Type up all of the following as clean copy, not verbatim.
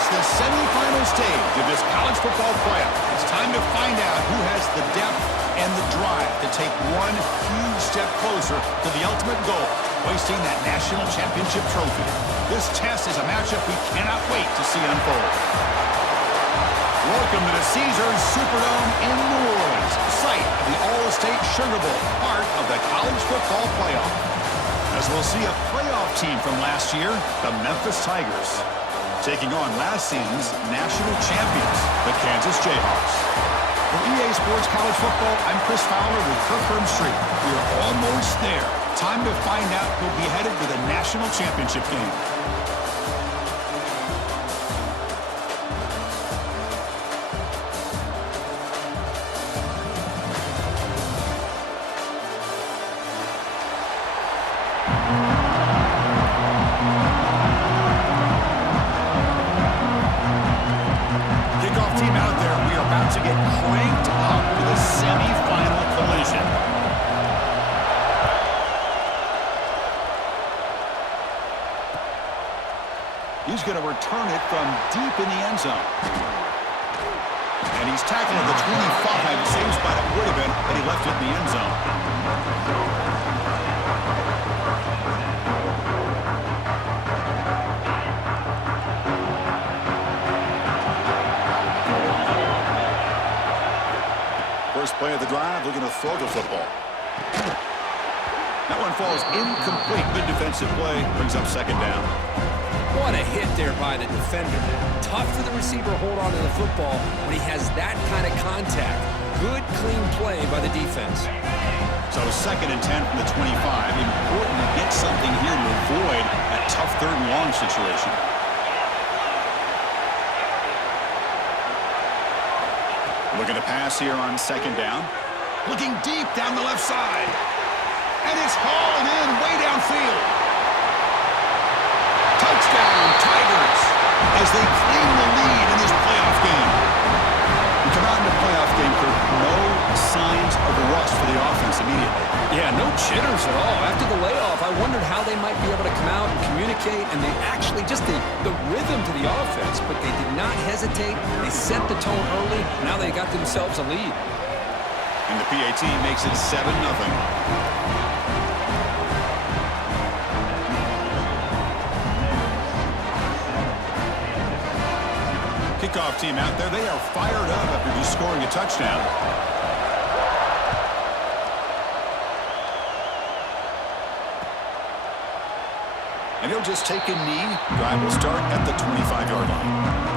reached the semifinal stage of this college football playoff. It's time to find out who has the depth and the drive to take one huge step closer to the ultimate goal, hoisting that national championship trophy. This test is a matchup we cannot wait to see unfold. Welcome to the Caesars Superdome in New Orleans, site of the All-State Sugar Bowl, part of the college football playoff. As we'll see a playoff team from last year, the Memphis Tigers, taking on last season's national champions, the Kansas Jayhawks. For EA Sports College Football, I'm Chris Fowler with Kirkland Street. We are almost there. Time to find out who'll be headed to the national championship game. He's going to return it from deep in the end zone. And he's tackled at the 25. Same spot it would have been, but he left it in the end zone. First play of the drive, looking to throw the football. That one falls incomplete. Good defensive play, brings up second down. What a hit there by the defender. Tough for the receiver to hold on to the football when he has that kind of contact. Good, clean play by the defense. So second and 10 from the 25. Important to get something here to avoid that tough third and long situation. Looking to pass here on second down. Looking deep down the left side. And it's hauled in way downfield. Touchdown, Tigers, as they claim the lead in this playoff game. We come out in the playoff game, Kirk, no signs of rust for the offense immediately. Yeah, no jitters at all. After the layoff, I wondered how they might be able to come out and communicate, and they actually just the rhythm to the offense, but they did not hesitate. They set the tone early. Now they got themselves a lead. And the PAT makes it 7-0. Kickoff team out there. They are fired up after just scoring a touchdown. And he'll just take a knee. Drive will start at the 25-yard line.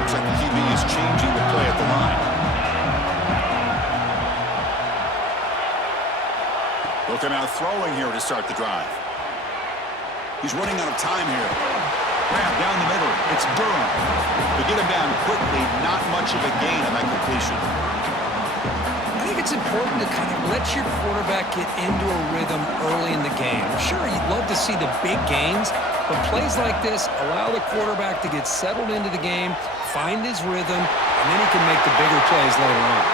Looks like the QB is changing the play at the line. Looking out throwing here to start the drive. He's running out of time here. Grab down the middle. It's Durham. To get him down quickly, not much of a gain on that completion. I think it's important to kind of let your quarterback get into a rhythm early in the game. Sure, you'd love to see the big gains, but plays like this allow the quarterback to get settled into the game, find his rhythm, and then he can make the bigger plays later on.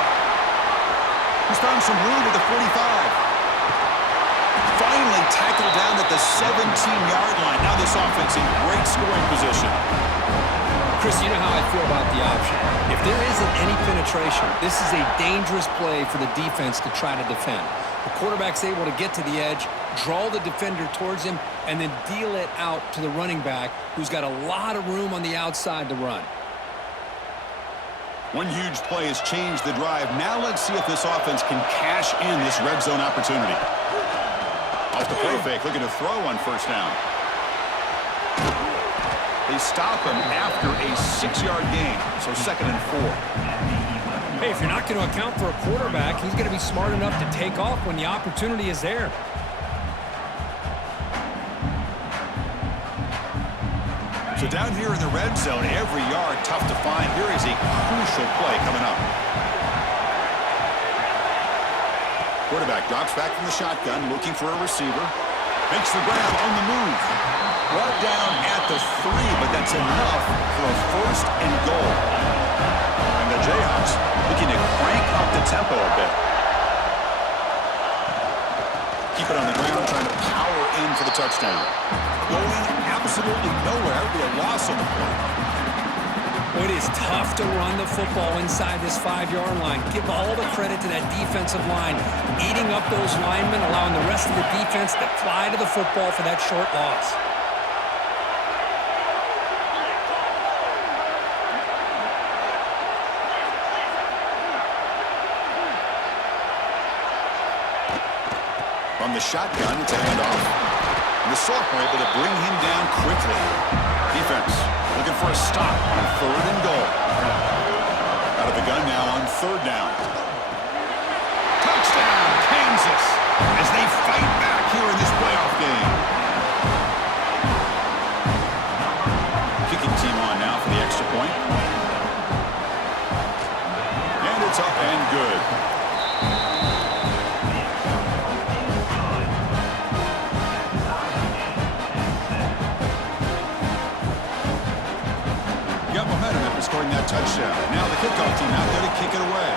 He's found some room at the 45. Finally tackled down at the 17-yard line. Now this offense in great scoring position. Chris, you know how I feel about the option. If there isn't any penetration, this is a dangerous play for the defense to try to defend. The quarterback's able to get to the edge, draw the defender towards him, and then deal it out to the running back, who's got a lot of room on the outside to run. One huge play has changed the drive. Now let's see if this offense can cash in this red zone opportunity. Off the play fake, looking to throw on first down. They stop him after a 6-yard gain, so second and 4. Hey, if you're not going to account for a quarterback, he's going to be smart enough to take off when the opportunity is there. So down here in the red zone, every yard tough to find. Here is a crucial play coming up. Quarterback drops back from the shotgun, looking for a receiver. Makes the grab on the move. Brought down at the 3, but that's enough for a first and goal. And the Jayhawks looking to crank up the tempo a bit. Keep it on the ground, trying to power in for the touchdown. Going absolutely nowhere. It would be a loss on the play. It is tough to run the football inside this 5-yard line. Give all the credit to that defensive line, eating up those linemen, allowing the rest of the defense to fly to the football for that short loss. From the shotgun, it's a handoff. And the sophomore able to bring him down quickly. Defense looking for a stop on 3rd and goal. Out of the gun now on 3rd down. Touchdown, Kansas, as they fight back here in this playoff game. Kicking team on now for the extra point. And it's up and good. Scoring that touchdown. Now the kickoff team out there to kick it away.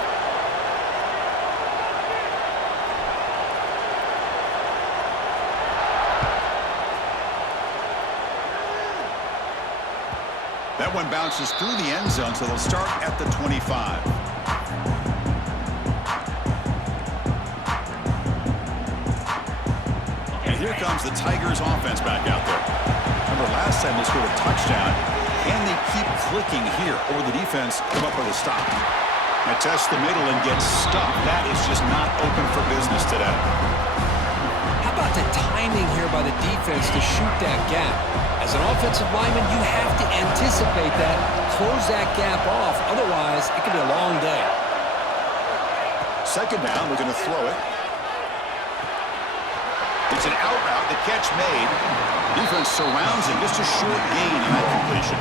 That one bounces through the end zone, so they'll start at the 25. And here comes the Tigers offense back out there. Remember last time they scored a touchdown. And they keep clicking here, or the defense come up with a stop. Now test the middle and get stuffed. That is just not open for business today. How about the timing here by the defense to shoot that gap? As an offensive lineman, you have to anticipate that, close that gap off. Otherwise, it could be a long day. 2nd down, we're going to throw it. It's an out route, the catch made. Defense surrounds him, just a short gain in that completion.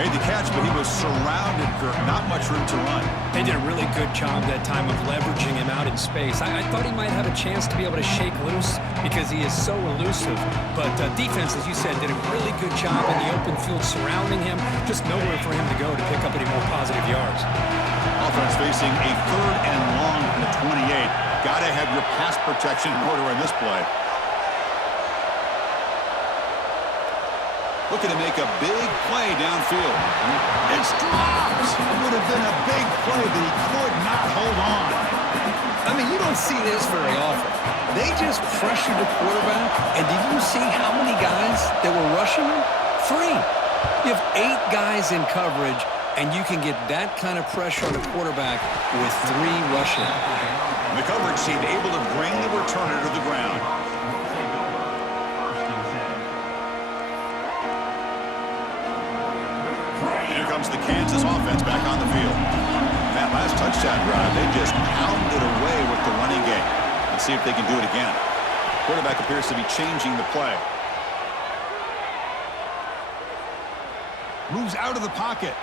Made the catch, but he was surrounded, Kirk. Not much room to run. They did a really good job that time of leveraging him out in space. I thought he might have a chance to be able to shake loose because he is so elusive. But defense, as you said, did a really good job in the open field surrounding him. Just nowhere for him to go to pick up any more positive yards. Offense facing a 3rd and long from the 28. Got to have your pass protection in order in this play. Looking to make a big play downfield. It's dropped. It would have been a big play, but he could not hold on. I mean, you don't see this very often. They just pressured the quarterback, and did you see how many guys that were rushing him? 3. You have 8 guys in coverage, and you can get that kind of pressure on the quarterback with 3 rushing. The coverage team able to bring the returner to the ground. Here comes the Kansas offense back on the field. That last touchdown drive, they just pounded away with the running game. Let's see if they can do it again. Quarterback appears to be changing the play. Moves out of the pocket.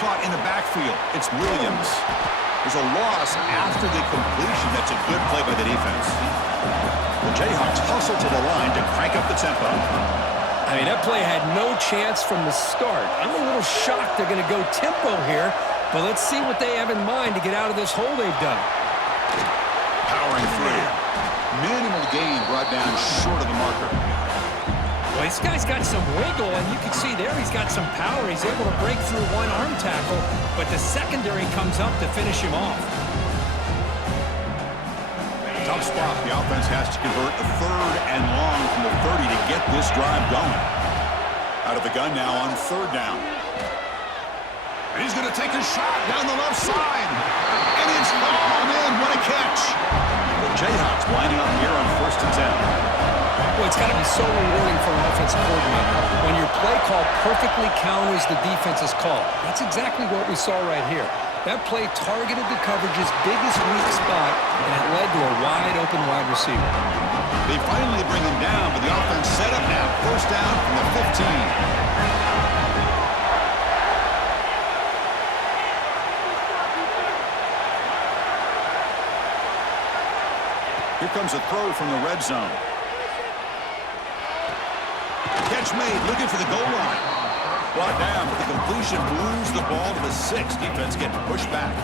Caught in the backfield. It's Williams. There's a loss after the completion. That's a good play by the defense. The Jayhawks hustle to the line to crank up the tempo. I mean, that play had no chance from the start. I'm a little shocked they're going to go tempo here, but let's see what they have in mind to get out of this hole they've done. Powering through. Minimal gain brought down short of the marker. Well, this guy's got some wiggle, and you can see there he's got some power. He's able to break through one arm tackle, but the secondary comes up to finish him off. Tough spot. The offense has to convert a 3rd and long from the 30 to get this drive going. Out of the gun now on 3rd down. And he's going to take a shot down the left side. And it's hauled in. What a catch. The Jayhawks lining up here on 1st and 10. Well, it's got to be so rewarding for an offensive coordinator when your play call perfectly counters the defense's call. That's exactly what we saw right here. That play targeted the coverage's biggest weak spot, and it led to a wide-open wide receiver. They finally bring him down, but the offense set up now. 1st down from the 15. Here comes a throw from the red zone. Catch made, looking for the goal line. Brought down, but the completion moves the ball to the 6. Defense getting pushed back.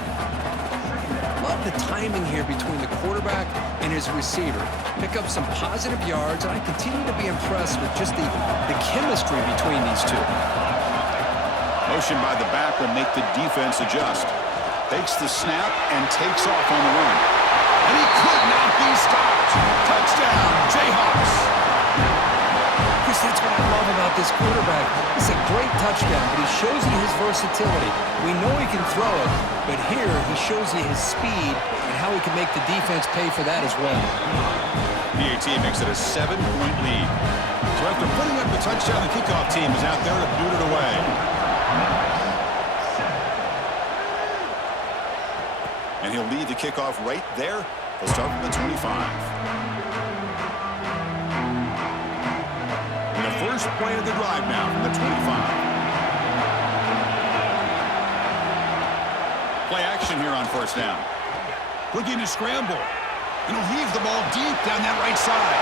Love the timing here between the quarterback and his receiver. Pick up some positive yards, and I continue to be impressed with just the chemistry between these two. Motion by the back will make the defense adjust. Takes the snap and takes off on the run. And he could not be stopped. Touchdown, Jayhawks. Chris, that's what I love about this quarterback. It's a great touchdown, but he shows you his versatility. We know he can throw it, but here he shows you his speed and how he can make the defense pay for that as well. PAT makes it a 7-point lead. So after putting up the touchdown, the kickoff team is out there to boot it away. And he'll lead the kickoff right there. He'll start from the 25. And the first play of the drive now from the 25. Play action here on first down. Looking to scramble. And he'll heave the ball deep down that right side.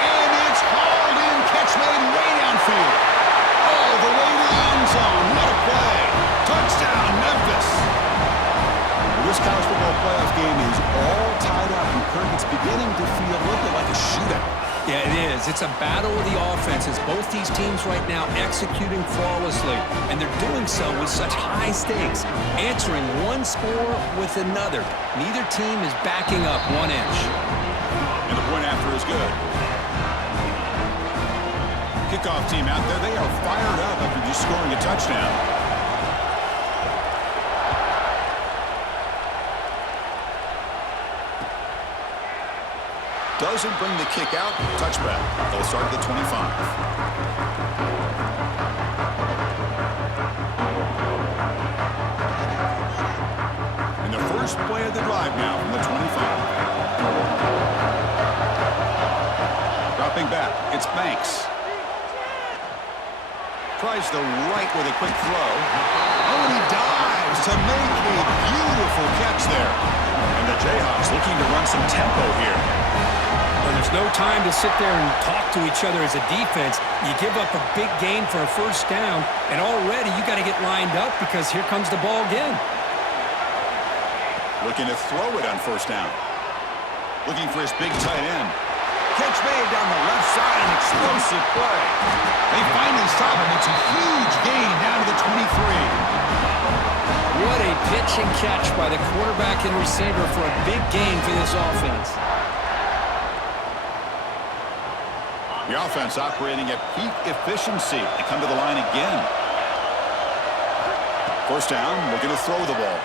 And it's hauled in. Catch made way downfield. All the way to the end zone. What a play. Touchdown, Memphis. This college football playoff game is all tied up, and Kirk, it's beginning to feel a little bit like a shootout. Yeah, it is. It's a battle of the offenses. Both these teams right now executing flawlessly, and they're doing so with such high stakes, answering one score with another. Neither team is backing up 1 inch. And the point after is good. Kickoff team out there, they are fired up after just scoring a touchdown. Doesn't bring the kick out. Touchback. They'll start at the 25. And the first play of the drive now from the 25. Dropping back. It's Banks. Tries the right with a quick throw. Oh, and he dives to make a beautiful catch there. And the Jayhawks looking to run some tempo here. Well, there's no time to sit there and talk to each other as a defense. You give up a big gain for a first down, and already you got to get lined up because here comes the ball again. Looking to throw it on first down. Looking for his big tight end. Catch made down the left side, an explosive play. They finally stop him. It's a huge gain down to the 23. What a pitch and catch by the quarterback and receiver for a big gain for this offense. The offense operating at peak efficiency. They come to the line again. First down, looking to throw the ball.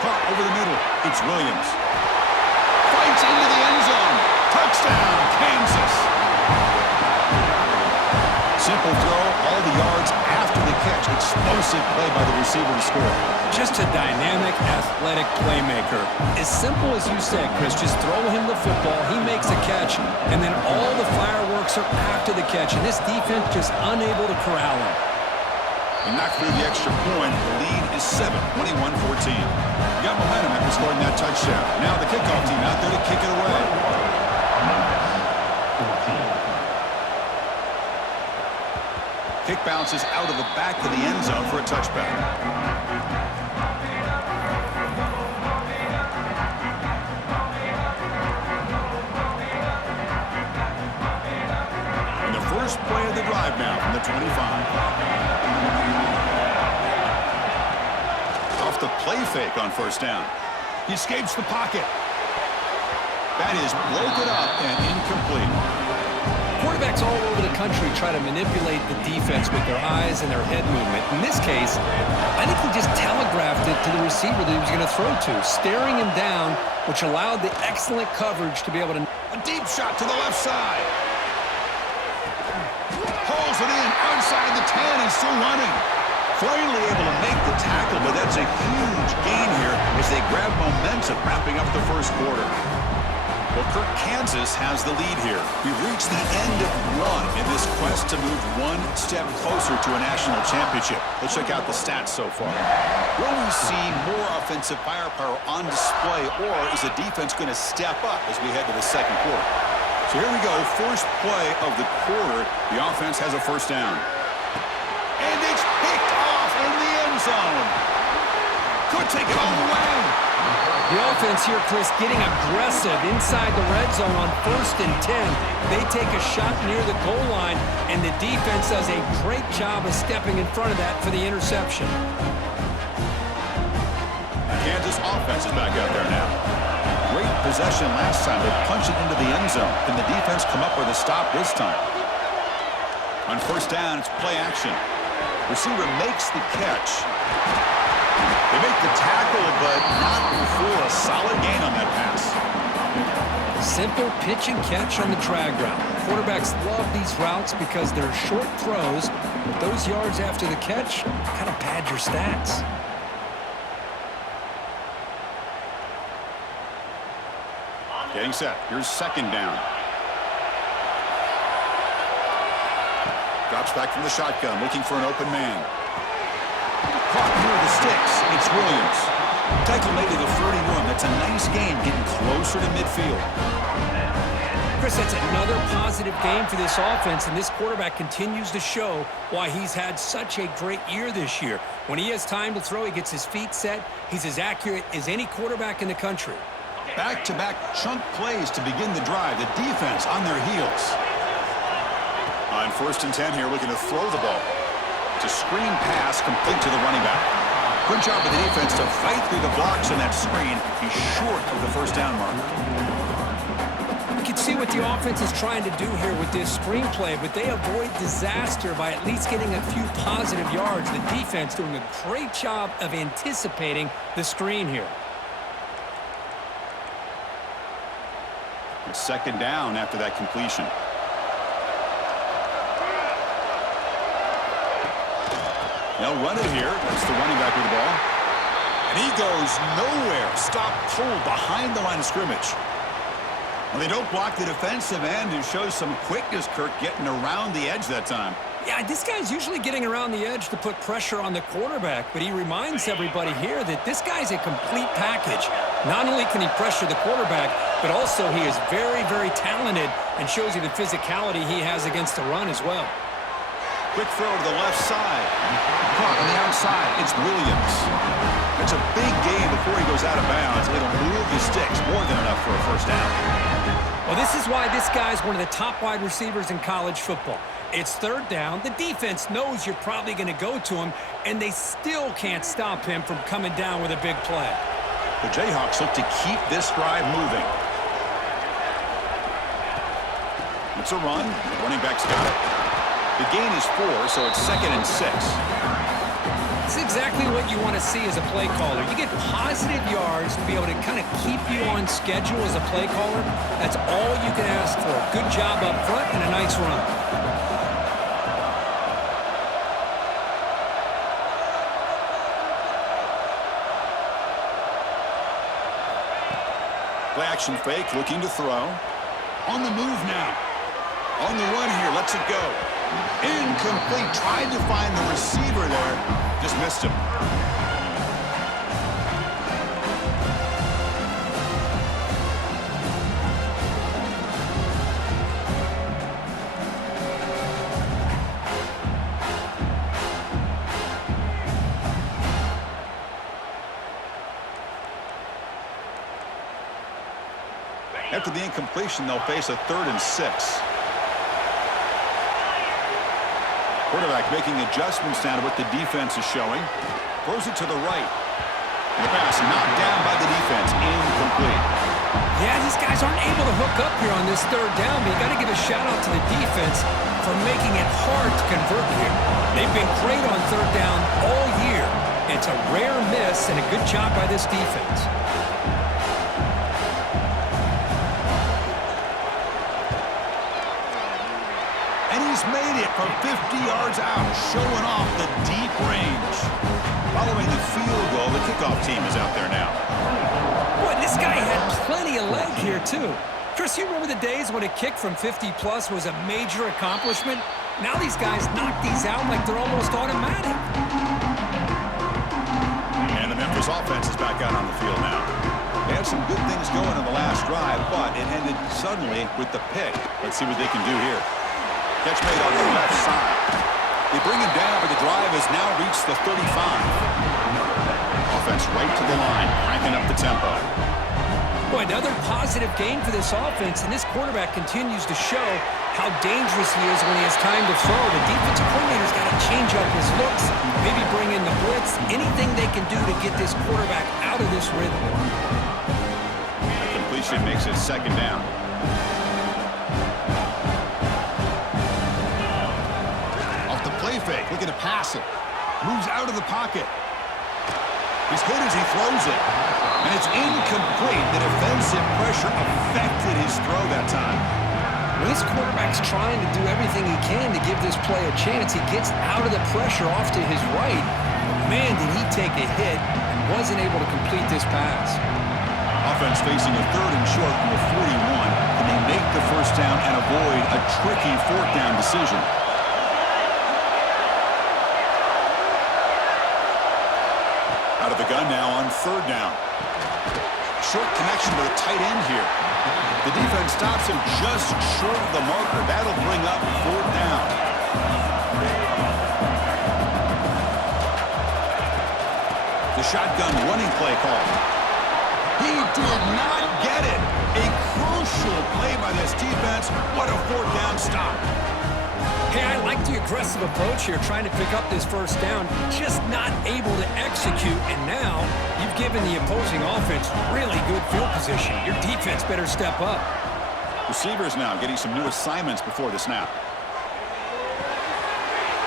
Caught over the middle. It's Williams. Fights into the end zone. Touchdown, Kansas. Simple throw, all the yards after the catch. Explosive play by the receiver to score. Just a dynamic, athletic playmaker. As simple as you said, Chris, just throw him the football, he makes a catch, and then all the fireworks are after the catch, and this defense just unable to corral him. And knocked through the extra point. The lead is 7, 21-14. Got momentum after scoring that touchdown. Now the kickoff team out there to kick it away. Kick bounces out of the back of the end zone for a touchback. And the first play of the drive now from the 25. Off the play fake on first down. He escapes the pocket. That is broken up and incomplete. Quarterbacks all over the country try to manipulate the defense with their eyes and their head movement. In this case, I think he just telegraphed it to the receiver that he was going to throw to, staring him down, which allowed the excellent coverage to be able to... A deep shot to the left side. Pulls it in outside the 10 and still running. Finally able to make the tackle, but that's a huge gain here as they grab momentum wrapping up the first quarter. Well, Kirk, Kansas has the lead here. We've reached the end of one in this quest to move one step closer to a national championship. Let's check out the stats so far. Will we see more offensive firepower on display, or is the defense going to step up as we head to the second quarter? So here we go, first play of the quarter. The offense has a first down. And it's picked off in the end zone. Could take it all the way. The offense here, Chris, getting aggressive inside the red zone on 1st and 10. They take a shot near the goal line, and the defense does a great job of stepping in front of that for the interception. Kansas offense is back out there now. Great possession last time. They punched it into the end zone. Can the defense come up with a stop this time? On 1st down, it's play action. Receiver makes the catch. They make the tackle, but not for a solid gain on that pass. Simple pitch and catch on the drag route. Quarterbacks love these routes because they're short throws, but those yards after the catch kind of pad your stats. Getting set. Here's 2nd down. Drops back from the shotgun, looking for an open man. Caught near the sticks. It's Williams. Tackle made to the 31. That's a nice gain, getting closer to midfield. Chris, that's another positive game for this offense, and this quarterback continues to show why he's had such a great year this year. When he has time to throw, he gets his feet set. He's as accurate as any quarterback in the country. Back-to-back chunk plays to begin the drive. The defense on their heels. On 1st and 10 here, looking to throw the ball. It's a screen pass complete to the running back. Good job of the defense to fight through the blocks on that screen. He's short of the 1st down mark. You can see what the offense is trying to do here with this screen play, but they avoid disaster by at least getting a few positive yards. The defense doing a great job of anticipating the screen here. It's 2nd down after that completion. They'll run it here. That's the running back with the ball. And he goes nowhere. Stop pulled behind the line of scrimmage. Well, they don't block the defensive end, who shows some quickness, Kirk, getting around the edge that time. Yeah, this guy's usually getting around the edge to put pressure on the quarterback, but he reminds everybody here that this guy's a complete package. Not only can he pressure the quarterback, but also he is very, very talented and shows you the physicality he has against the run as well. Quick throw to the left side. Caught on the outside. It's Williams. It's a big game before he goes out of bounds. It'll move the sticks. More than enough for a 1st down. Well, this is why this guy's one of the top wide receivers in college football. It's 3rd down. The defense knows you're probably going to go to him, and they still can't stop him from coming down with a big play. The Jayhawks look to keep this drive moving. It's a run. The running back's got it. The gain is 4, so it's 2nd and 6. It's exactly what you want to see as a play caller. You get positive yards to be able to kind of keep you on schedule as a play caller. That's all you can ask for. Good job up front and a nice run. Play action fake, looking to throw. On the move now. On the run here, lets it go. Incomplete. Tried to find the receiver there. Just missed him. After the incompletion, they'll face a 3rd and 6. Quarterback making adjustments now to what the defense is showing. Throws it to the right. And the pass knocked down by the defense. Incomplete. Yeah, these guys aren't able to hook up here on this 3rd down, but you got to give a shout-out to the defense for making it hard to convert here. They've been great on 3rd down all year. It's a rare miss and a good job by this defense. And he's made it from 50 yards out, showing off the deep range. Following the field goal, the kickoff team is out there now. Boy, this guy had plenty of leg here, too. Chris, you remember the days when a kick from 50-plus was a major accomplishment? Now these guys knock these out like they're almost automatic. And the Memphis offense is back out on the field now. They had some good things going on the last drive, but it ended suddenly with the pick. Let's see what they can do here. Catch made on the left side. They bring him down, but the drive has now reached the 35. Offense right to the line, cranking up the tempo. Boy, another positive game for this offense, and this quarterback continues to show how dangerous he is when he has time to throw. The defensive coordinator's got to change up his looks, maybe bring in the blitz, anything they can do to get this quarterback out of this rhythm. A completion makes it second down. Off the play fake, looking to pass it. Moves out of the pocket. He's hit as he throws it. And it's incomplete. The defensive pressure affected his throw that time. When his quarterback's trying to do everything he can to give this play a chance, he gets out of the pressure off to his right. Man, did he take a hit and wasn't able to complete this pass. Offense facing a 3rd and short from the 41. Can they make the first down and avoid a tricky 4th down decision? Out of the gun now on 3rd down. Short connection to the tight end here. The defense stops him just short of the marker. That'll bring up 4th down. The shotgun running play call. He did not get it. A crucial play by this defense. What a 4th down stop. Hey, I like the aggressive approach here, trying to pick up this first down, just not able to execute, and now you've given the opposing offense really good field position. Your defense better step up. Receivers now getting some new assignments before the snap.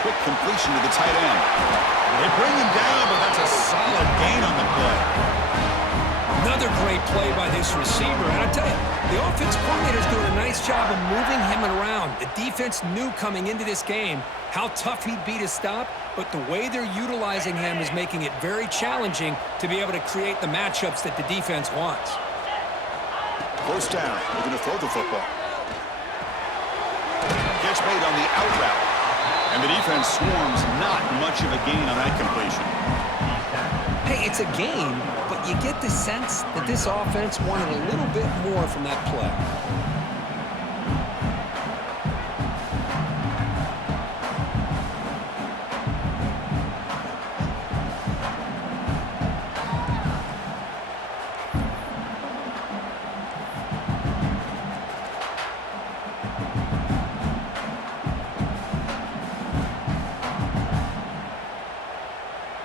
Quick completion to the tight end. They bring him down, but that's a solid gain on the play. Another great play by this receiver. And I tell you, the offense coordinator's doing a nice job of moving him around. The defense knew coming into this game how tough he'd be to stop, but the way they're utilizing him is making it very challenging to be able to create the matchups that the defense wants. First down. They're going to throw the football. Catch made on the out route. And the defense swarms not much of a gain on that completion. Hey, it's a game, but you get the sense that this offense wanted a little bit more from that play.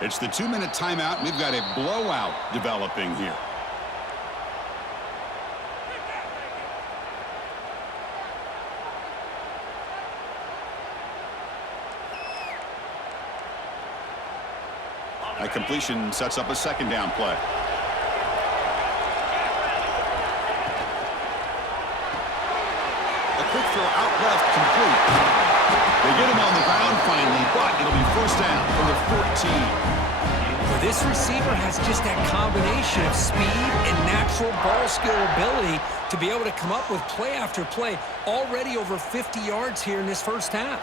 It's the 2-minute timeout, and we've got a blowout developing here. That completion sets up a 2nd down play. A quick throw out left, complete. They get him on the ground finally, but it'll be 1st down from the 14. Well, this receiver has just that combination of speed and natural ball skill ability to be able to come up with play after play, already over 50 yards here in this first half.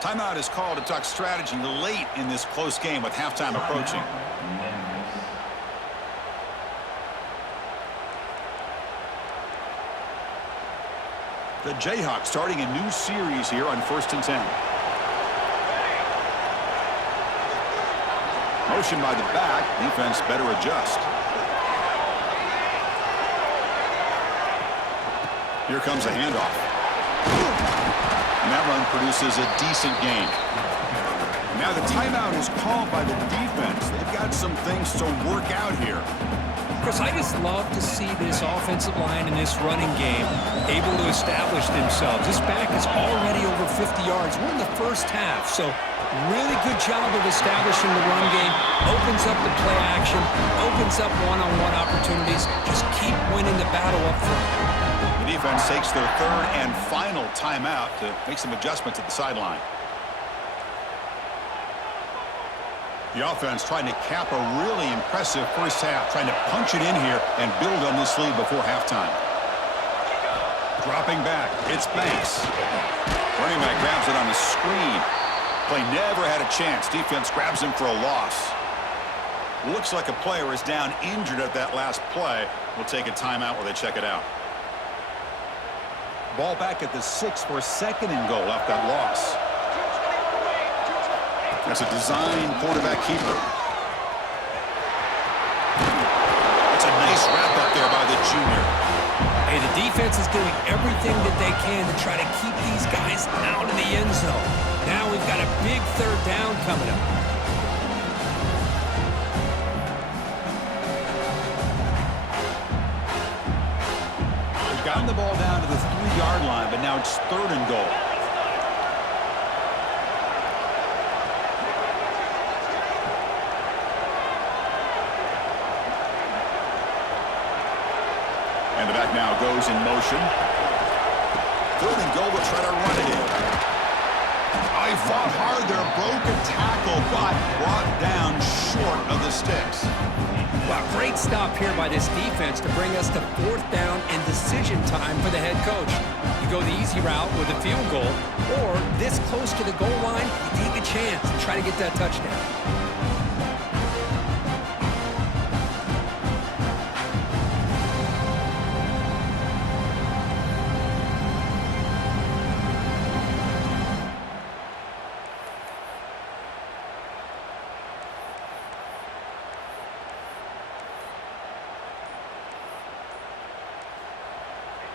Timeout is called to talk strategy late in this close game with halftime approaching. The Jayhawks starting a new series here on 1st and 10. Motion by the back. Defense better adjust. Here comes a handoff. And that run produces a decent gain. And now the timeout is called by the defense. They've got some things to work out here. Chris, I just love to see this offensive line in this running game able to establish themselves. This back is already over 50 yards. We're in the first half, so really good job of establishing the run game. Opens up the play action, opens up one-on-one opportunities. Just keep winning the battle up front. The defense takes their 3rd and final timeout to make some adjustments at the sideline. The offense trying to cap a really impressive first half, trying to punch it in here and build on this lead before halftime. Dropping back, it's Banks. Running back grabs it on the screen. Play never had a chance. Defense grabs him for a loss. Looks like a player is down injured at that last play. We'll take a timeout while they check it out. Ball back at the 6 for 2nd and goal after that loss. That's a design quarterback keeper. That's a nice wrap up there by the junior. Hey, the defense is doing everything that they can to try to keep these guys out of the end zone. Now we've got a big third down coming up. They've gotten the ball down to the 3-yard line, but now it's 3rd and goal. And the back now goes in motion. 3rd and goal, will try to run it in. Oh, he fought hard there, broke a tackle, but brought down short of the sticks. Wow, great stop here by this defense to bring us to 4th down and decision time for the head coach. You go the easy route with a field goal, or this close to the goal line, you take a chance and try to get that touchdown.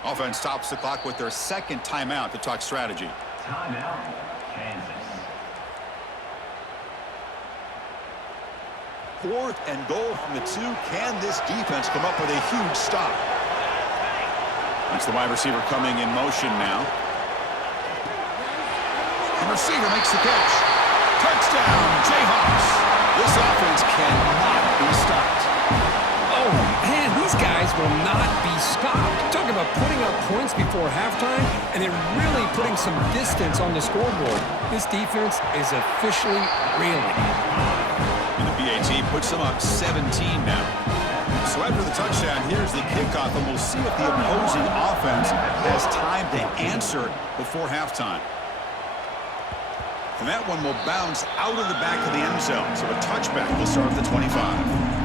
Offense stops the clock with their 2nd timeout to talk strategy. Timeout, Kansas. 4th and goal from the 2. Can this defense come up with a huge stop? That's the wide receiver coming in motion now. The receiver makes the catch. Touchdown, Jayhawks. This offense cannot be stopped. Oh, man, these guys will not be stopped. Talking about putting up points before halftime and then really putting some distance on the scoreboard. This defense is officially reeling. And the BAT puts them up 17 now. So after the touchdown, here's the kickoff, and we'll see if the opposing offense has time to answer before halftime. And that one will bounce out of the back of the end zone. So a touchback will start at the 25.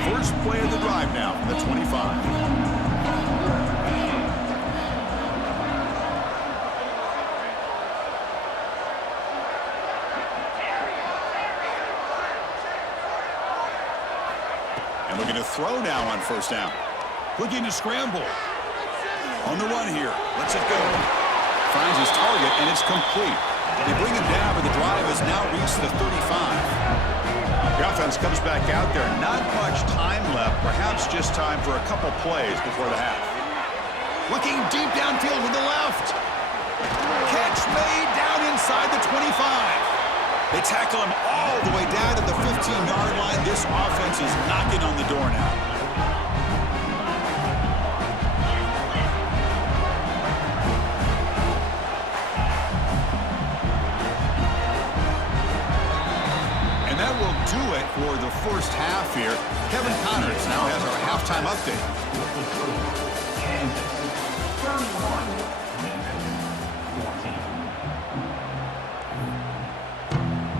First play of the drive now from the 25. And looking to throw now on 1st down. Looking to scramble. On the run here. Lets it go. Finds his target, and it's complete. They bring him down, but the drive has now reached the 35. The offense comes back out there. Not much time left. Perhaps just time for a couple plays before the half. Looking deep downfield with the left. Catch made down inside the 25. They tackle him all the way down to the 15-yard line. This offense is knocking on the door now. That will do it for the first half here. Kevin Connors now has our halftime update. Kansas. Round 1, Memphis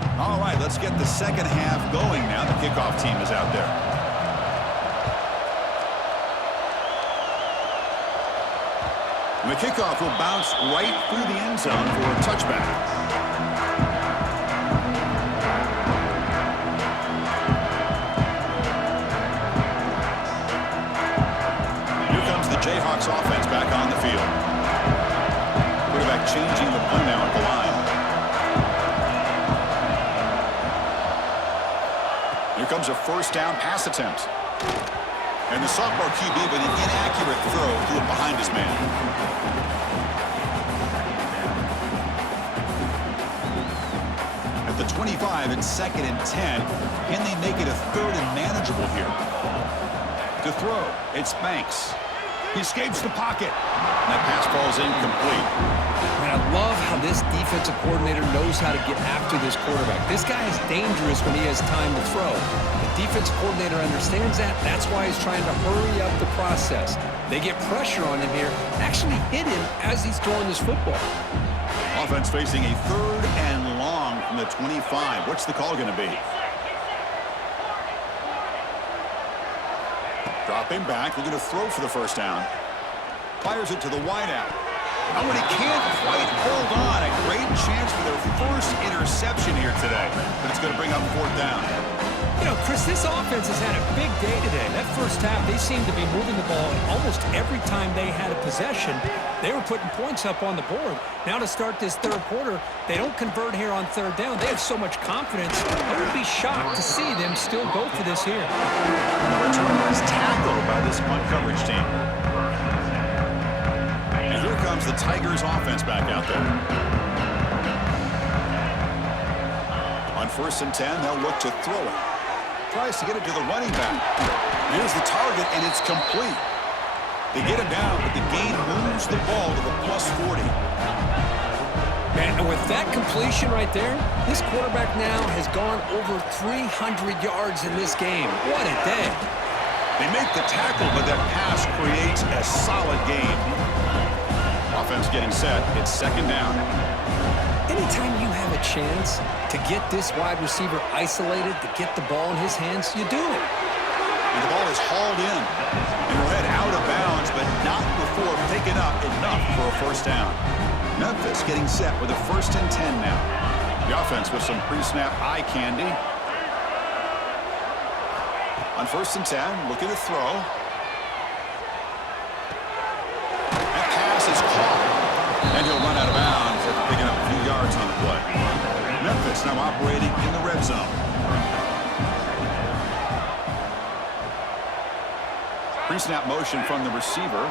14. All right, let's get the second half going now. The kickoff team is out there. And the kickoff will bounce right through the end zone for a touchback. Jayhawks offense back on the field. Quarterback changing the play now at the line. Here comes a 1st down pass attempt. And the sophomore QB with an inaccurate throw to look behind his man. At the 25, it's 2nd and 10. Can they make it a 3rd and manageable here? To throw, it's Banks. He escapes the pocket. And that pass falls incomplete. Man, I love how this defensive coordinator knows how to get after this quarterback. This guy is dangerous when he has time to throw. The defensive coordinator understands that. That's why he's trying to hurry up the process. They get pressure on him here, actually hit him as he's throwing this football. Offense facing a 3rd and long from the 25. What's the call going to be? Dropping back, looking to throw for the 1st down. Fires it to the wideout. Oh, and he can't quite hold on. A great chance for their first interception here today. But it's going to bring up fourth down. You know, Chris, this offense has had a big day today. That first half, they seemed to be moving the ball, and almost every time they had a possession, they were putting points up on the board. Now to start this third quarter, they don't convert here on third down. They have so much confidence. I would be shocked to see them still go for this here. The return was tackled by this punt coverage team. And here comes the Tigers offense back out there. On 1st and 10, they'll look to throw it. Tries to get it to the running back. Here's the target, and it's complete. They get him down, but the gain moves the ball to the +40. Man, and with that completion right there, this quarterback now has gone over 300 yards in this game. What a day. They make the tackle, but that pass creates a solid gain. Offense getting set. It's 2nd down. Anytime you have a chance to get this wide receiver isolated, to get the ball in his hands, you do it. And the ball is hauled in. And will head out of bounds, but not before picking up enough for a 1st down. Memphis getting set with a 1st and 10 now. The offense with some pre-snap eye candy. On 1st and 10, looking to throw. That pass is caught. And he'll run out of bounds after picking up a few yards on the play. Memphis now operating in the red zone. Pre-snap motion from the receiver.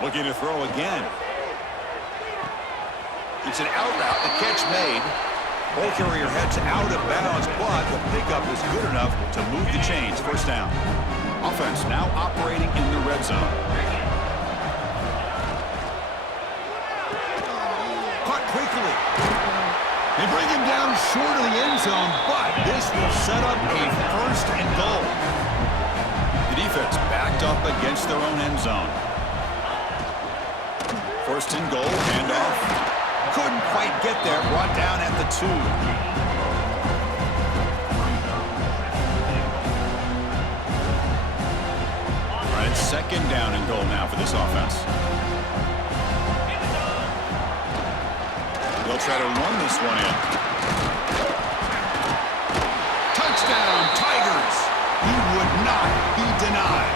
Looking to throw again. It's an out route. The catch made. Ball carrier heads out of bounds, but the pickup is good enough to move the chains. 1st down. Offense now operating in the red zone. Caught quickly. They bring him down short of the end zone, but this will set up a 1st and goal. The defense backed up against their own end zone. 1st and goal, handoff. Couldn't quite get there, brought down at the 2. All right, 2nd down and goal now for this offense. They'll try to run this one in. Touchdown, Tigers! He would not be denied.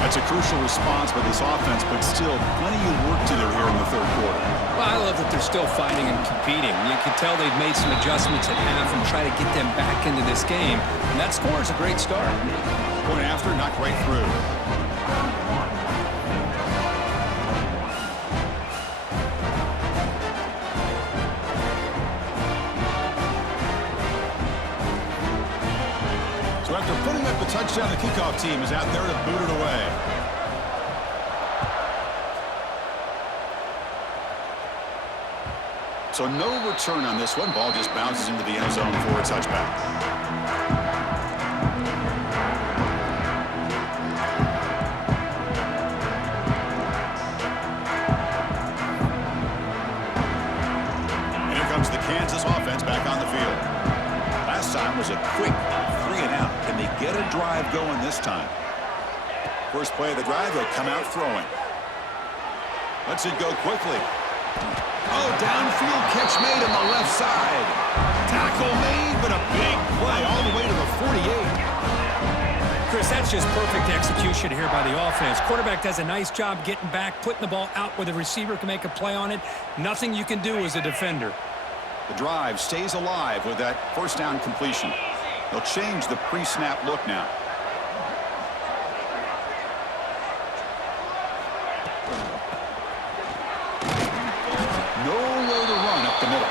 That's a crucial response by this offense, but still plenty of work to do here in the 3rd quarter. Well, I love that they're still fighting and competing. You can tell they've made some adjustments at half and try to get them back into this game. And that score is a great start. Point after, knocked right through. So after putting up the touchdown, the kickoff team is out there to boot it away. So no return on this one. Ball just bounces into the end zone for a touchback. And here comes the Kansas offense back on the field. Last time was a quick 3 and out. Can they get a drive going this time? First play of the drive, they'll come out throwing. Lets it go quickly. Oh, downfield catch made on the left side. Tackle made, but a big play all the way to the 48. Chris, that's just perfect execution here by the offense. Quarterback does a nice job getting back, putting the ball out where the receiver can make a play on it. Nothing you can do as a defender. The drive stays alive with that 1st down completion. They'll change the pre-snap look now. Nowhere to run up the middle.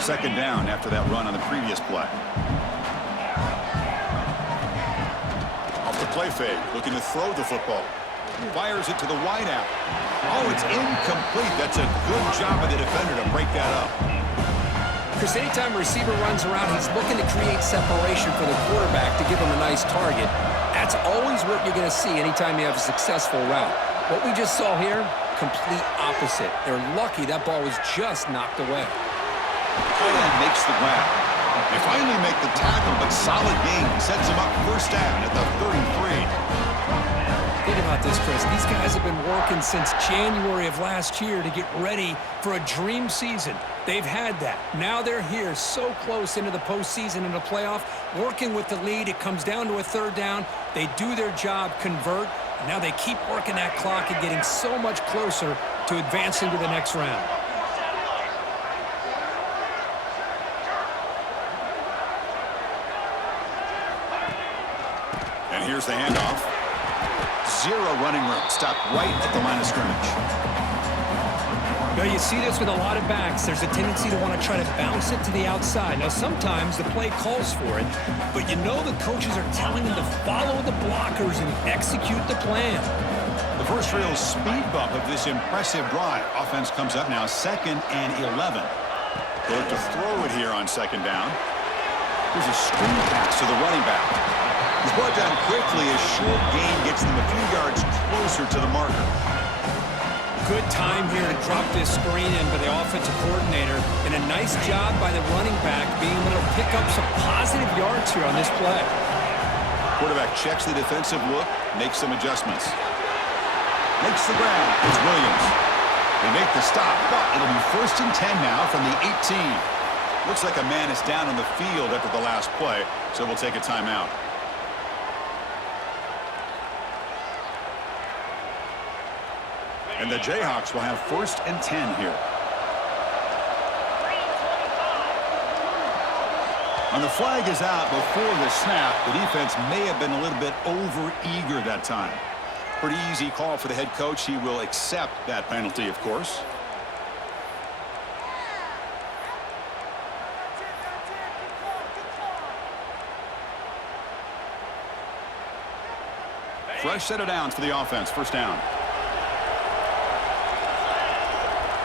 Second down after that run on the previous play. Off the play fake, looking to throw the football. Fires it to the wideout. Oh, it's incomplete. That's a good job of the defender to break that up. Chris, anytime a receiver runs around, he's looking to create separation for the quarterback to give him a nice target. That's always what you're going to see anytime you have a successful route. What we just saw here, complete opposite. They're lucky that ball was just knocked away. Tight end makes the grab. They finally make the tackle, but solid gain sets them up first down at the 33. Think about this, Chris. These guys have been working since January of last year to get ready for a dream season. They've had that. Now they're here so close into the postseason and the playoff, working with the lead. It comes down to a third down. They do their job, convert, and now they keep working that clock and getting so much closer to advancing to the next round. And here's the handoff. Zero running room. Stopped right at the line of scrimmage. Now, you see this with a lot of backs. There's a tendency to want to try to bounce it to the outside. Now, sometimes the play calls for it, but you know the coaches are telling them to follow the blockers and execute the plan. The first real speed bump of this impressive drive. Offense comes up now 2nd and 11. They look to throw it here on 2nd down. Here's a screen pass to the running back. He's brought down quickly as short gain gets them a few yards closer to the marker. Good time here to drop this screen in by the offensive coordinator, and a nice job by the running back being able to pick up some positive yards here on this play. Quarterback checks the defensive look, makes some adjustments. Makes the grab. It's Williams. They make the stop, but it'll be 1st and 10 now from the 18. Looks like a man is down on the field after the last play, so we'll take a timeout. And the Jayhawks will have 1st and 10 here. And the flag is out before the snap. The defense may have been a little bit over-eager that time. Pretty easy call for the head coach. He will accept that penalty, of course. Fresh set of downs for the offense. 1st down.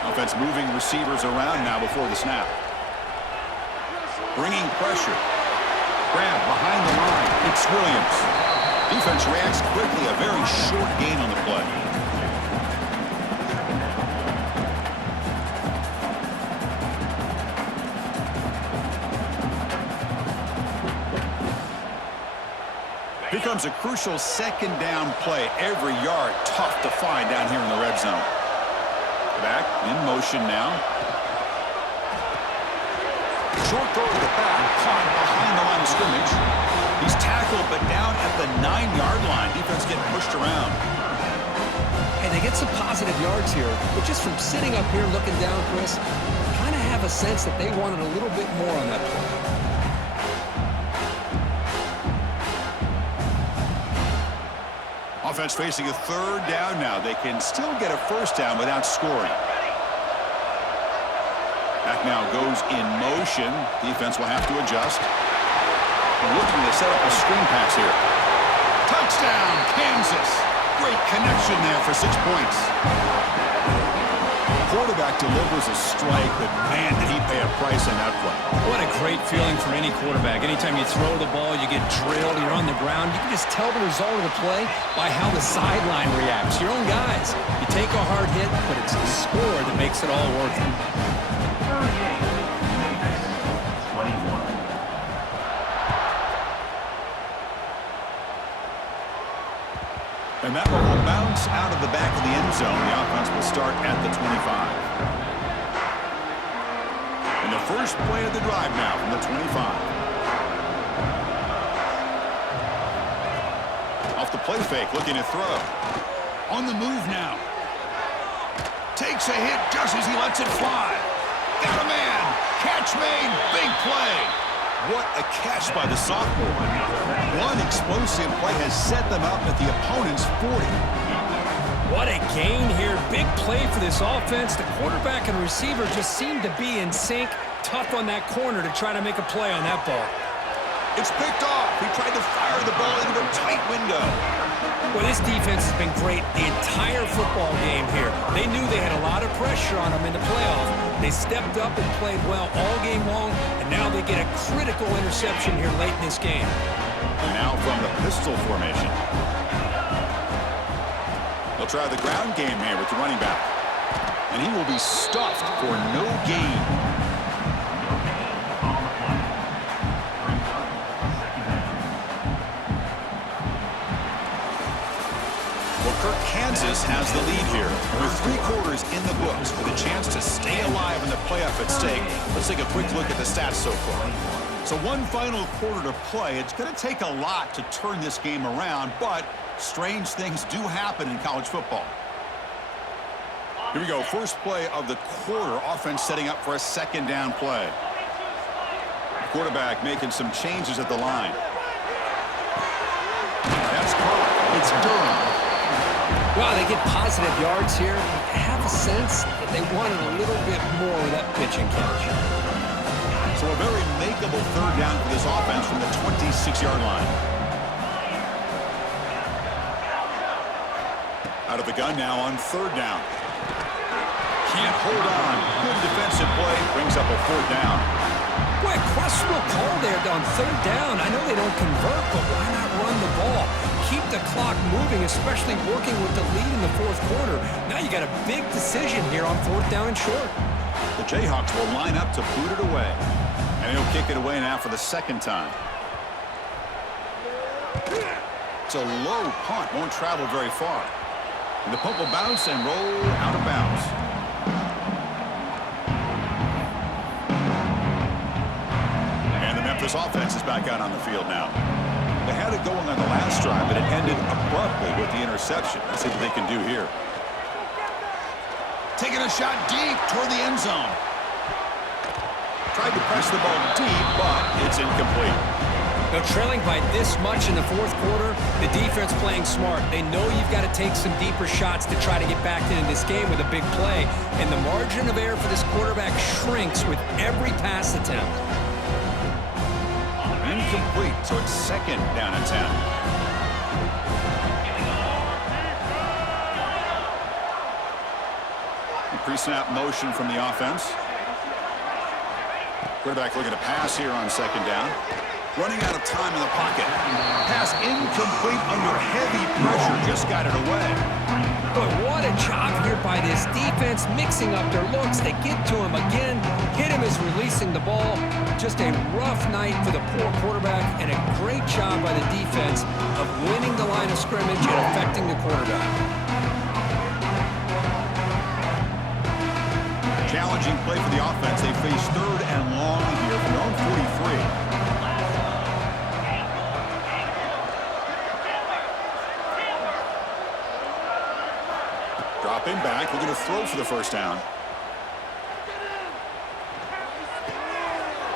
Offense moving receivers around now before the snap. Bringing pressure. Grab behind the line. It's Williams. Defense reacts quickly. A very short gain on the play. Here comes a crucial 2nd down play. Every yard tough to find down here in the red zone. Back in motion now. Short throw to the back, caught behind the line of scrimmage. He's tackled, but down at the 9-yard line. Defense getting pushed around. Hey, they get some positive yards here, but just from sitting up here looking down, Chris, you kind of have a sense that they wanted a little bit more on that play. Offense facing a 3rd down now. They can still get a 1st down without scoring. Back now goes in motion. Defense will have to adjust. They're looking to set up a screen pass here. Touchdown, Kansas. Great connection there for 6 points. Quarterback delivers a strike, but man, did he pay a price on that play. What a great feeling for any quarterback. Anytime you throw the ball, you get drilled, you're on the ground. You can just tell the result of the play by how the sideline reacts. Your own guys. You take a hard hit, but it's the score that makes it all worth it. 21. And that one will bounce out of the back of the end zone. The offense will start at the 25. And the first play of the drive now from the 25. Off the play fake, looking to throw. On the move now. Takes a hit just as he lets it fly. Got a man. Catch made. Big play. What a catch by the sophomore. One explosive play has set them up at the opponent's 40. What a gain here. Big play for this offense. The quarterback and receiver just seem to be in sync. Tough on that corner to try to make a play on that ball. It's picked off. He tried to fire the ball into a tight window. Well, this defense has been great the entire football game here. They knew they had a lot of pressure on them in the playoff. They stepped up and played well all game long, and now they get a critical interception here late in this game. And now from the pistol formation. They'll try the ground game here with the running back. And he will be stuffed for no gain. Kansas has the lead here. And with 3 quarters in the books with a chance to stay alive in the playoff at stake, let's take a quick look at the stats so far. So one final quarter to play. It's going to take a lot to turn this game around, but strange things do happen in college football. Here we go. First play of the quarter. Offense setting up for a second down play. Quarterback making some changes at the line. That's caught. It's Durham. Wow, they get positive yards here. I have a sense that they wanted a little bit more of that pitch and catch. So a very makeable third down for this offense from the 26-yard line. Out of the gun now on third down. Can't hold on. Good defensive play. Brings up a fourth down. Boy, questionable call there on third down. I know they don't convert, but why not run the ball? Keep the clock moving, especially working with the lead in the fourth quarter. Now you got a big decision here on fourth down and short. The Jayhawks will line up to boot it away. And he'll kick it away now for the second time. It's a low punt. Won't travel very far. And the punt will bounce and roll out of bounds. And the Memphis offense is back out on the field now. They had it going on the last drive, but it ended abruptly with the interception. Let's see what they can do here. Taking a shot deep toward the end zone. Tried to press the ball deep, but it's incomplete. Now, trailing by this much in the fourth quarter, the defense playing smart. They know you've got to take some deeper shots to try to get back into this game with a big play. And the margin of error for this quarterback shrinks with every pass attempt. Incomplete, so it's second down and 10. Pre-snap motion from the offense. Quarterback looking to pass here on second down. Running out of time in the pocket. Pass incomplete under heavy pressure. Just got it away. But what a job here by this defense, mixing up their looks. They get to him again. Hit him as releasing the ball. Just a rough night for the poor quarterback, and a great job by the defense of winning the line of scrimmage and affecting the quarterback. Challenging play for the offense. They face third and long here from their own 43. Dropping back, looking to throw for the first down.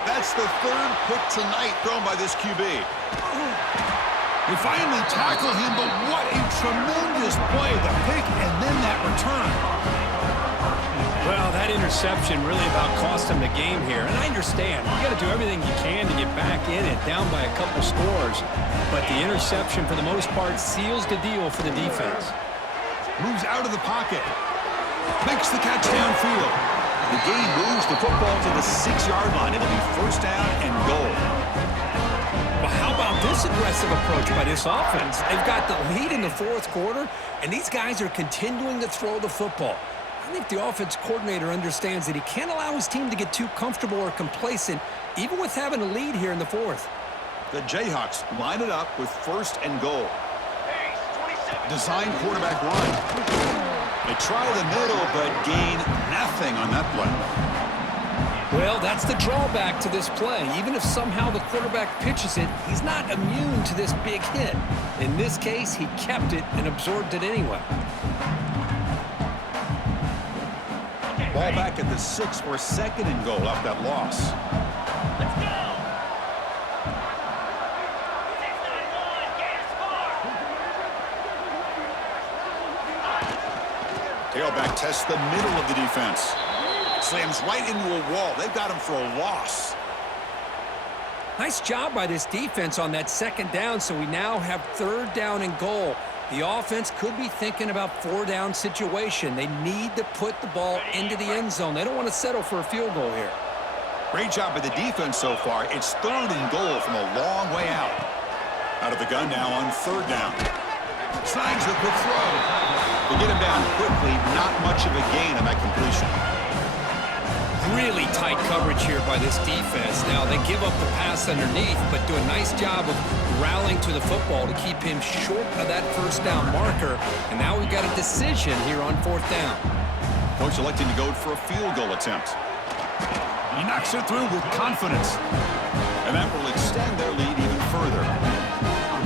That's the third pick tonight thrown by this QB. They finally tackle him, but what a tremendous play. The pick and then that return. Well, that interception really about cost him the game here. And I understand. You got to do everything you can to get back in it, down by a couple scores. But the interception, for the most part, seals the deal for the defense. Moves out of the pocket. Makes the catch downfield. The game moves the football to the 6-yard line. It'll be first down and goal. Well, how about this aggressive approach by this offense? They've got the lead in the fourth quarter, and these guys are continuing to throw the football. I think the offense coordinator understands that he can't allow his team to get too comfortable or complacent, even with having a lead here in the fourth. The Jayhawks line it up with first and goal. Design quarterback run. They try the middle, but gain nothing on that play. Well, that's the drawback to this play. Even if somehow the quarterback pitches it, he's not immune to this big hit. In this case, he kept it and absorbed it anyway. Ball back at the 6 for second and goal after that loss. Let's go. Tailback tests the middle of the defense. Slams right into a wall. They've got him for a loss. Nice job by this defense on that second down, so we now have 3rd down and goal. The offense could be thinking about 4-down situation. They need to put the ball into the end zone. They don't want to settle for a field goal here. Great job by the defense so far. It's 3rd and goal from a long way out. Out of the gun now on 3rd down. Slides the quick throw. To get him down quickly, not much of a gain on that completion. Really tight coverage here by this defense. Now, they give up the pass underneath, but do a nice job of rallying to the football to keep him short of that 1st down marker. And now we've got a decision here on 4th down. Coach electing to go for a field goal attempt. He knocks it through with confidence. And that will extend their lead even further.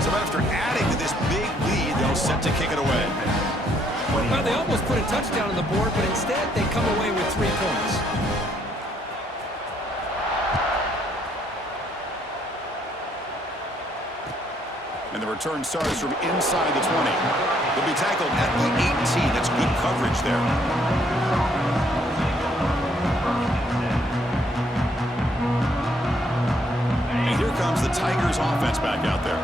So after adding to this big lead, they'll set to kick it away. Well, they almost put a touchdown on the board, but instead they come away with 3 points. And the return starts from inside the 20. He'll be tackled at the 18. That's good coverage there. And here comes the Tigers offense back out there.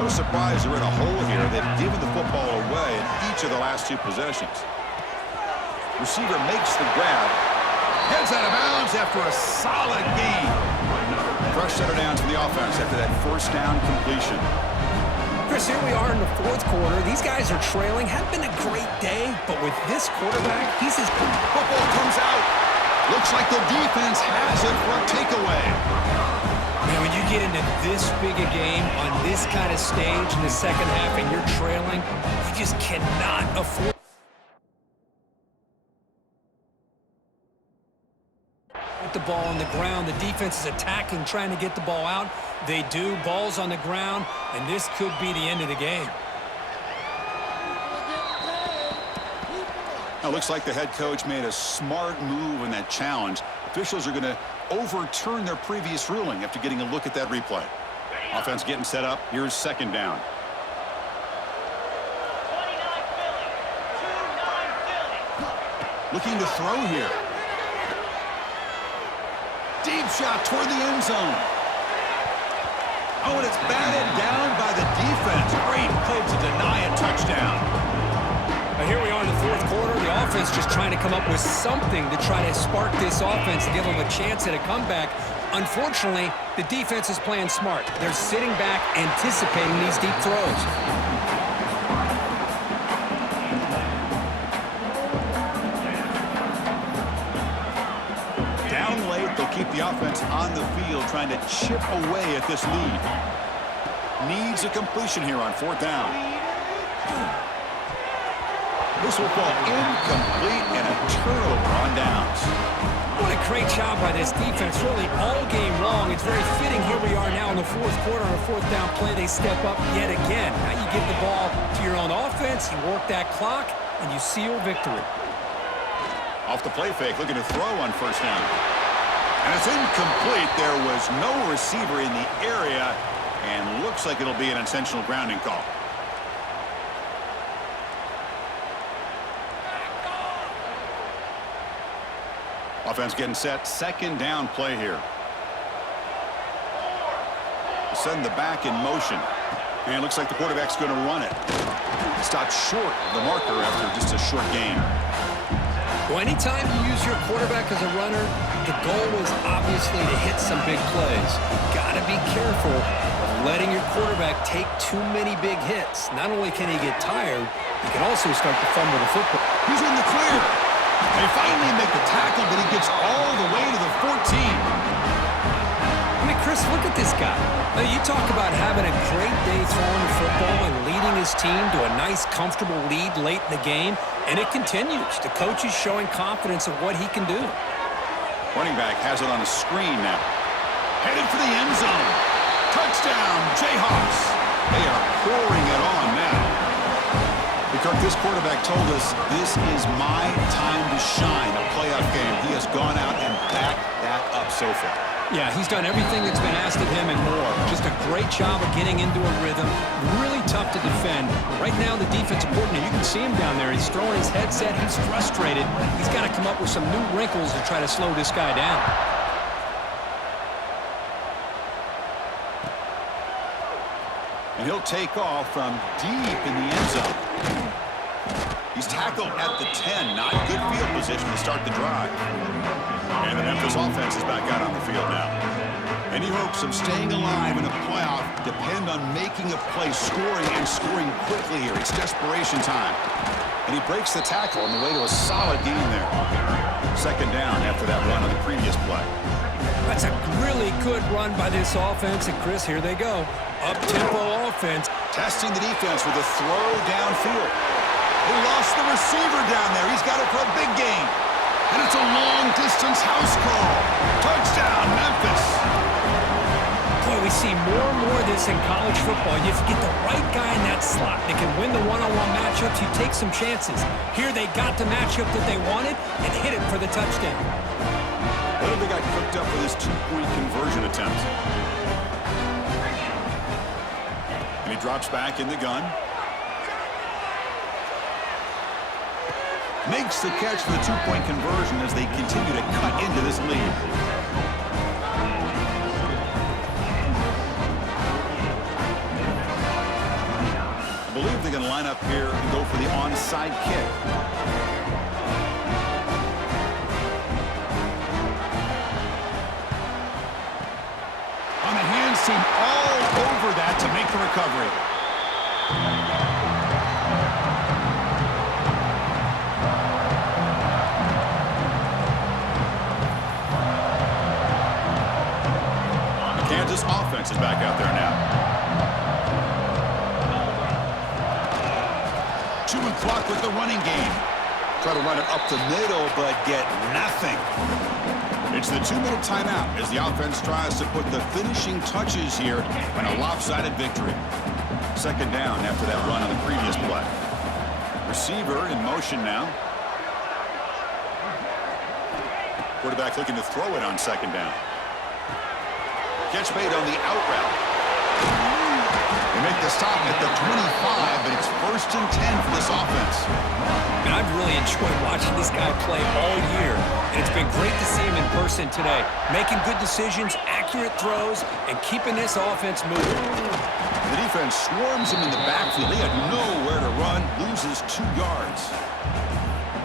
No surprise they're in a hole here. They've given the football away in each of the last 2 possessions. Receiver makes the grab. Heads out of bounds after a solid gain. Fresh set of downs for the offense after that 1st down completion. Chris, here we are in the 4th quarter. These guys are trailing. Hadn't been a great day, but with this quarterback, he's his... Football comes out. Looks like the defense has it for a takeaway. Man, when you get into this big a game on this kind of stage in the second half and you're trailing, you just cannot afford... the ball on the ground. The defense is attacking, trying to get the ball out. They do. Ball's on the ground, and this could be the end of the game. Now, looks like the head coach made a smart move in that challenge. Officials are going to overturn their previous ruling after getting a look at that replay. Offense getting set up. Here's 2nd down. Looking to throw here. Deep shot toward the end zone. Oh, and it's batted down by the defense. Great play to deny a touchdown. Now here we are in the 4th quarter. The offense just trying to come up with something to try to spark this offense and give them a chance at a comeback. Unfortunately, the defense is playing smart. They're sitting back, anticipating these deep throws. Keep the offense on the field, trying to chip away at this lead. Needs a completion here on 4th down. This will fall incomplete and a turnover on downs. What a great job by this defense, really all game long. It's very fitting. Here we are now in the 4th quarter on a 4th down play. They step up yet again. Now you give the ball to your own offense, you work that clock, and you seal victory. Off the play fake, looking to throw on 1st down. And it's incomplete. There was no receiver in the area, and looks like it'll be an intentional grounding call. Offense getting set. 2nd down play here. Send the back in motion. And it looks like the quarterback's going to run it. Stopped short of the marker after just a short gain. Well, anytime you use your quarterback as a runner, the goal is obviously to hit some big plays. You've got to be careful of letting your quarterback take too many big hits. Not only can he get tired, he can also start to fumble the football. He's in the clear. They finally make the tackle, but he gets all the way to the 14. I mean, Chris, look at this guy. Now, you talk about having a great day throwing the football and leading his team to a nice, comfortable lead late in the game, and it continues. The coach is showing confidence of what he can do. Running back has it on a screen now. Headed for the end zone. Touchdown, Jayhawks. They are pouring it on now. Because this quarterback told us this is my time to shine, a playoff game. He has gone out and backed that up so far. Yeah, he's done everything that's been asked of him and more. Just a great job of getting into a rhythm. Really tough to defend. Right now, the defensive coordinator, you can see him down there. He's throwing his headset. He's frustrated. He's got to come up with some new wrinkles to try to slow this guy down. And he'll take off from deep in the end zone. He's tackled at the 10. Not good field position to start the drive. And the Memphis offense is back out on the field now. Any hopes of staying alive in a playoff depend on making a play, scoring, and scoring quickly here. It's desperation time. And he breaks the tackle on the way to a solid gain there. Second down after that run on the previous play. That's a really good run by this offense. And, Chris, here they go. Up-tempo offense. Testing the defense with a throw downfield. They lost the receiver down there. He's got it for a big gain. And it's a long-distance house call. Touchdown, Memphis. Boy, we see more and more of this in college football. If you get the right guy in that slot that can win the one-on-one matchups, you take some chances. Here they got the matchup that they wanted and hit it for the touchdown. What have they got cooked up for this two-point conversion attempt? And he drops back in the gun. Makes the catch for the two-point conversion as they continue to cut into this lead. I believe they're going to line up here and go for the onside kick. On the hands team all over that to make the recovery. Kansas offense is back out there now. Chewing clock with the running game. Try to run it up the middle, but get nothing. It's the 2-minute timeout as the offense tries to put the finishing touches here on a lopsided victory. Second down after that run on the previous play. Receiver in motion now. Quarterback looking to throw it on second down. Catch made on the out route. They make the stop at the 25, but it's 1st and 10 for this offense. And I've really enjoyed watching this guy play all year. And it's been great to see him in person today. Making good decisions, accurate throws, and keeping this offense moving. The defense swarms him in the backfield. They had nowhere to run, loses 2 yards.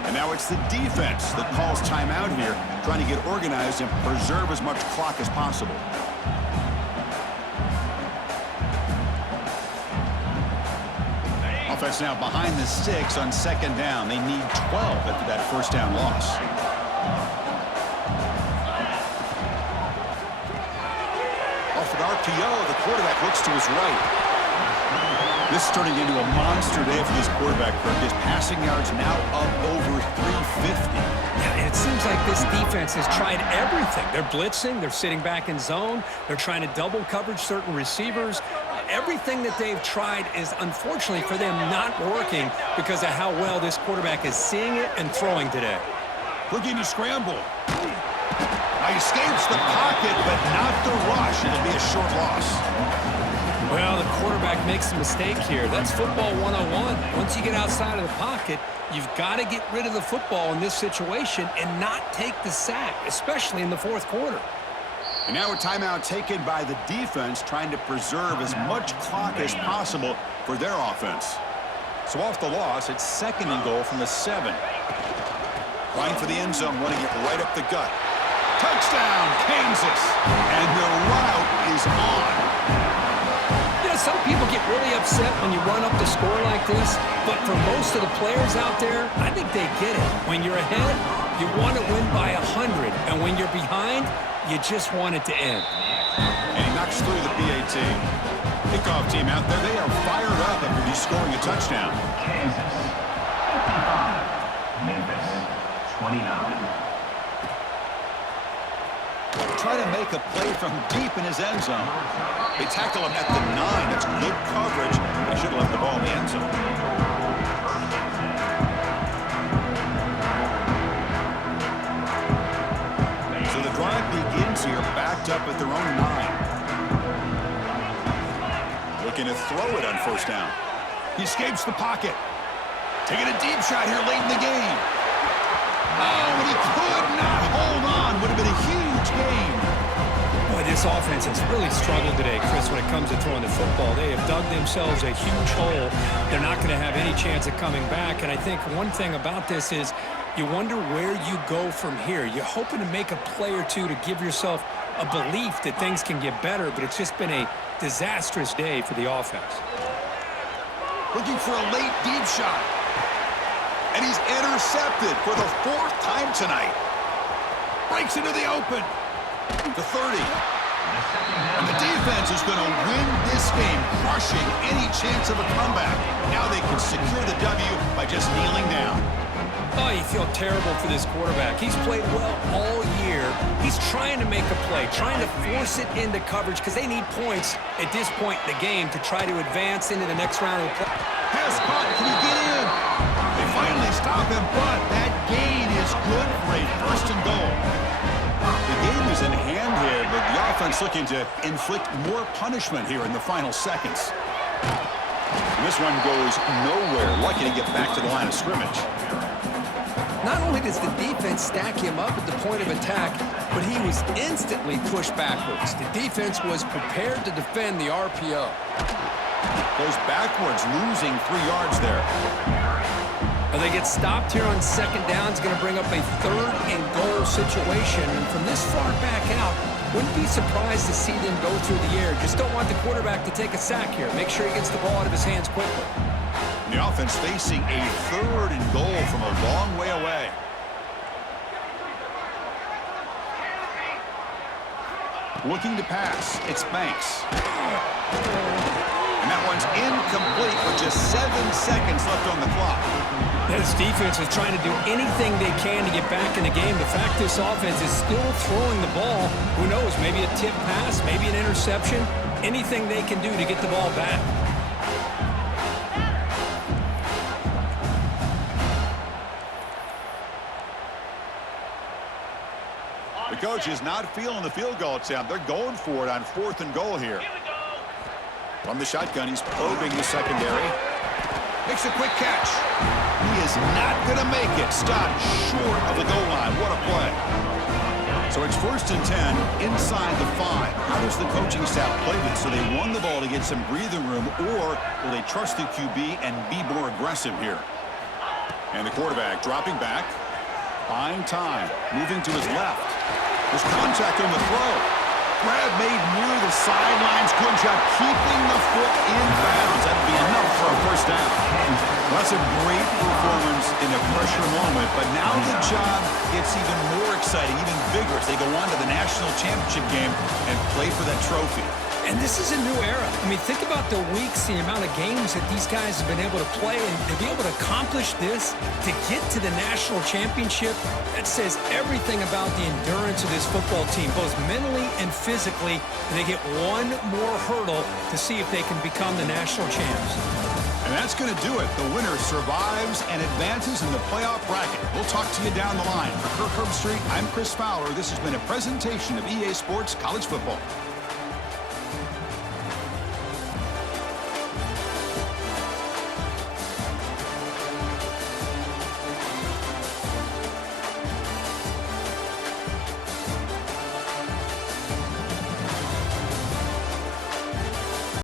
And now it's the defense that calls timeout here, trying to get organized and preserve as much clock as possible. Offense now behind the sticks on second down. They need 12 after that first down loss. Off an RPO, the quarterback looks to his right. This is turning into a monster day for this quarterback, Kirk. His passing yards now up over 350. Yeah, and it seems like this defense has tried everything. They're blitzing, they're sitting back in zone, they're trying to double coverage certain receivers. Everything that they've tried is, unfortunately for them, not working because of how well this quarterback is seeing it and throwing today. Looking to scramble. He escapes the pocket, but not the rush. It'll be a short loss. Well, the quarterback makes a mistake here. That's football 101. Once you get outside of the pocket, you've got to get rid of the football in this situation and not take the sack, especially in the fourth quarter. And now a timeout taken by the defense, trying to preserve as much clock as possible for their offense. So off the loss, it's 2nd and goal from the 7. Line for the end zone, running it right up the gut. Touchdown, Kansas! And the route is on. You know, some people get really upset when you run up the score like this, but for most of the players out there, I think they get it. When you're ahead, you want to win by 100, and when you're behind, you just want it to end. And he knocks through the PAT. Kickoff team out there, they are fired up after he's scoring a touchdown. Kansas 55, Memphis 29. Try to make a play from deep in his end zone. They tackle him at the 9. That's good coverage. They should have left the ball in the end zone. So the drive begins here, backed up at their own 9. Looking to throw it on first down. He escapes the pocket. Taking a deep shot here late in the game. Oh, but he could not hold on. Would have been a huge gain. Boy, this This offense has really struggled today, Chris, when it comes to throwing the football. They have dug themselves a huge hole. They're not going to have any chance of coming back. And I think one thing about this is you wonder where you go from here. You're hoping to make a play or two to give yourself a belief that things can get better, but it's just been a disastrous day for the offense. Looking for a late deep shot. And he's intercepted for the 4th time tonight. Breaks into the open. The 30. And the defense is going to win this game, crushing any chance of a comeback. Now they can secure the W by just kneeling down. Oh, you feel terrible for this quarterback. He's played well all year. He's trying to make a play, trying to force it into coverage because they need points at this point in the game to try to advance into the next round of the play. Pass caught. Can he get in? They finally stop him, but that gain is good for a 1st and goal. The game is in hand here, but the offense looking to inflict more punishment here in the final seconds. This one goes nowhere. Lucky to get back to the line of scrimmage. Not only does the defense stack him up at the point of attack, but he was instantly pushed backwards. The defense was prepared to defend the RPO. Goes backwards, losing 3 yards there. Well, they get stopped here on 2nd down. It's going to bring up a 3rd and goal situation. And from this far back out, wouldn't be surprised to see them go through the air. Just don't want the quarterback to take a sack here. Make sure he gets the ball out of his hands quickly. The offense facing a 3rd and goal from a long way away. Looking to pass. It's Banks. And that one's incomplete with just 7 seconds left on the clock. This defense is trying to do anything they can to get back in the game. The fact this offense is still throwing the ball, who knows, maybe a tip pass, maybe an interception, anything they can do to get the ball back. The coach is not feeling the field goal attempt. They're going for it on 4th and goal here. From the shotgun, he's probing the secondary. Makes a quick catch. He is not going to make it. Stopped short of the goal line. What a play. So it's 1st and 10 inside the 5. How does the coaching staff play this? So they won the ball to get some breathing room, or will they trust the QB and be more aggressive here? And the quarterback dropping back, buying time, moving to his left. There's contact on the throw. Grab made near the sidelines. Good job keeping the foot in bounds. That'll be enough for a 1st down. Well, that's a great performance in a pressure moment, but now the job gets even more exciting, even bigger as they go on to the national championship game and play for that trophy. And this is a new era. I mean, think about the weeks, the amount of games that these guys have been able to play, and to be able to accomplish this, to get to the national championship, that says everything about the endurance of this football team, both mentally and physically, and they get one more hurdle to see if they can become the national champs. And that's going to do it. The winner survives and advances in the playoff bracket. We'll talk to you down the line. For Kirk Herbstreit, I'm Chris Fowler. This has been a presentation of EA Sports College Football.